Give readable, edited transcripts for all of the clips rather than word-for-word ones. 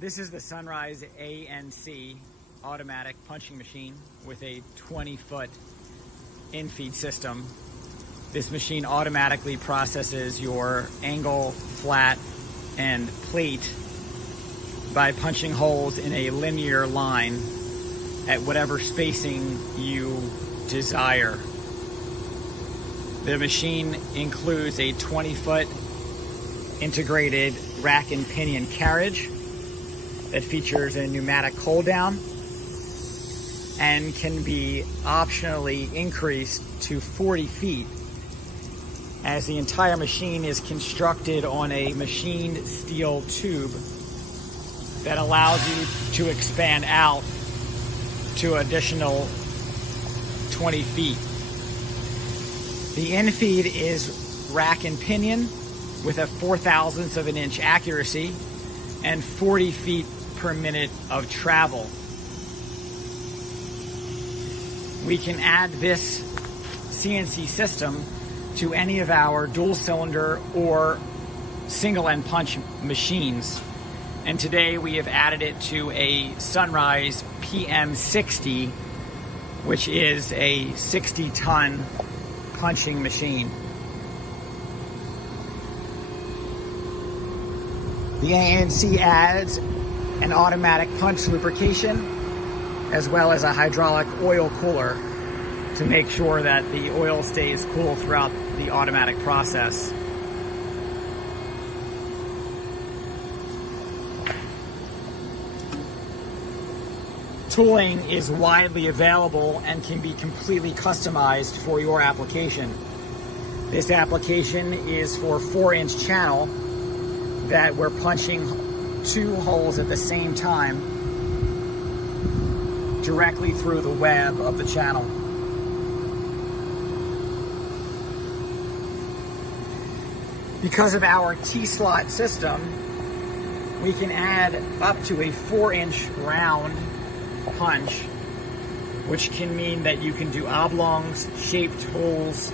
This is the Sunrise ANC automatic punching machine with a 20-foot in-feed system. This machine automatically processes your angle, flat, and plate by punching holes in a linear line at whatever spacing you desire. The machine includes a 20-foot integrated rack and pinion carriage that features a pneumatic hold down and can be optionally increased to 40 feet, as the entire machine is constructed on a machined steel tube that allows you to expand out to additional 20 feet. The in-feed is rack and pinion with a 4/1000th of an inch accuracy and 40 feet per minute of travel. We can add this CNC system to any of our dual cylinder or single end punch machines. And today we have added it to a Sunrise PM60, which is a 60-ton punching machine. The ANC adds an automatic punch lubrication as well as a hydraulic oil cooler to make sure that the oil stays cool throughout the automatic process. Tooling is widely available and can be completely customized for your application. This application is for 4-inch channel that we're punching 2 holes at the same time directly through the web of the channel. Because of our T-slot system, we can add up to a 4-inch round punch, which can mean that you can do oblongs, shaped holes,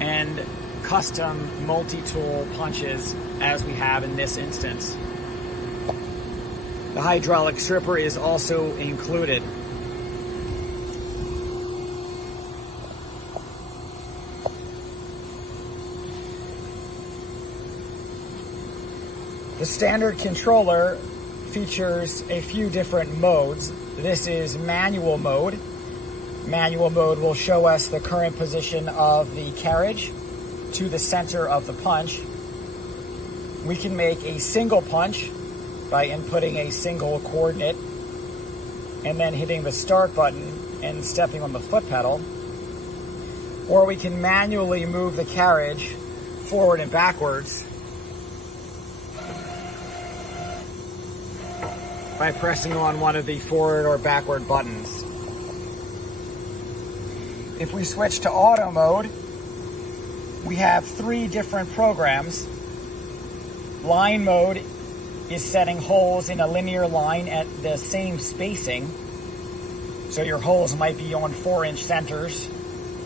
and custom multi-tool punches as we have in this instance. The hydraulic stripper is also included. The standard controller features a few different modes. This is manual mode. Manual mode will show us the current position of the carriage to the center of the punch. We can make a single punch by inputting a single coordinate and then hitting the start button and stepping on the foot pedal. Or we can manually move the carriage forward and backwards by pressing on one of the forward or backward buttons. If we switch to auto mode, we have 3 different programs. Line mode is setting holes in a linear line at the same spacing. So your holes might be on 4-inch centers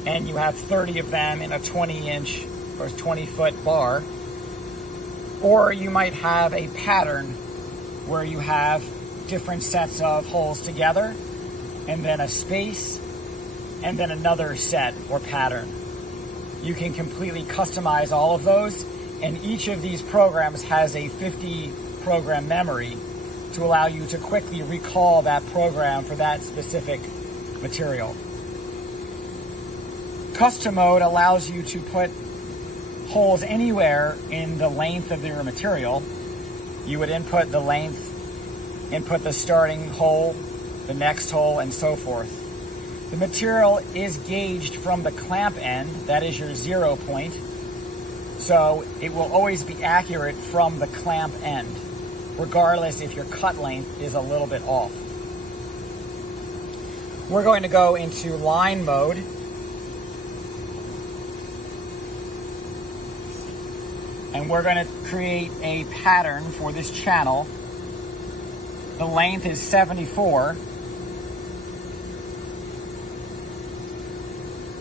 and you have 30 of them in a 20-inch or 20-foot bar. Or you might have a pattern where you have different sets of holes together and then a space and then another set or pattern. You can completely customize all of those, and each of these programs has a 50 program memory to allow you to quickly recall that program for that specific material. Custom mode allows you to put holes anywhere in the length of your material. You would input the length, input the starting hole, the next hole, and so forth. The material is gauged from the clamp end, that is your 0 point, so it will always be accurate from the clamp end, regardless if your cut length is a little bit off. We're going to go into line mode. And we're going to create a pattern for this channel. The length is 74.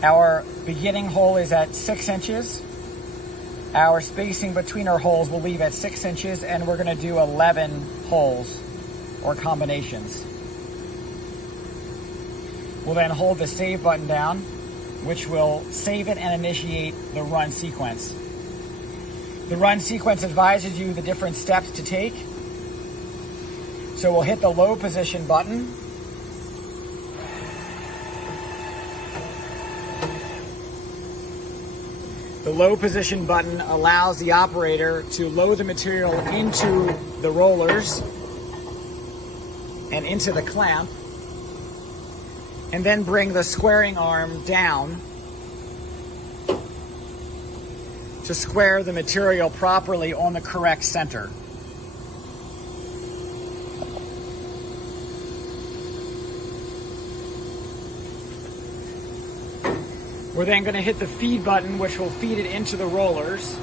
Our beginning hole is at 6 inches. Our spacing between our holes will leave at 6 inches, and we're going to do 11 holes or combinations. We'll then hold the save button down, which will save it and initiate the run sequence. The run sequence advises you the different steps to take. So we'll hit the low position button. The low position button allows the operator to load the material into the rollers and into the clamp, and then bring the squaring arm down to square the material properly on the correct center. We're then going to hit the feed button, which will feed it into the rollers.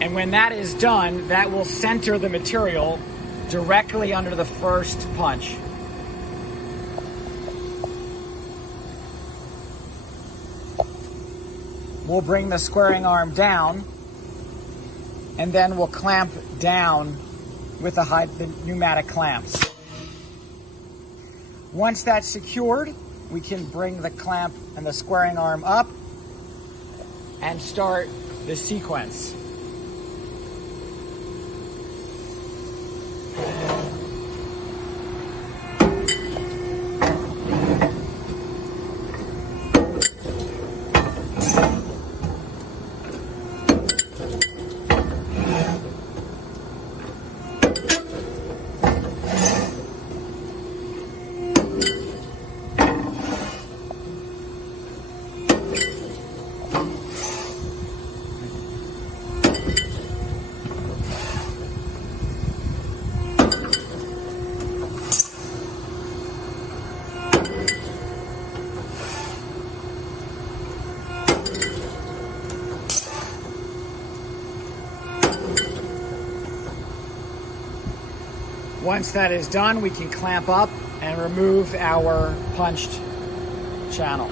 And when that is done, that will center the material directly under the first punch. We'll bring the squaring arm down, and then we'll clamp down with the pneumatic clamps. Once that's secured, we can bring the clamp and the squaring arm up and start the sequence. Once that is done, we can clamp up and remove our punched channel.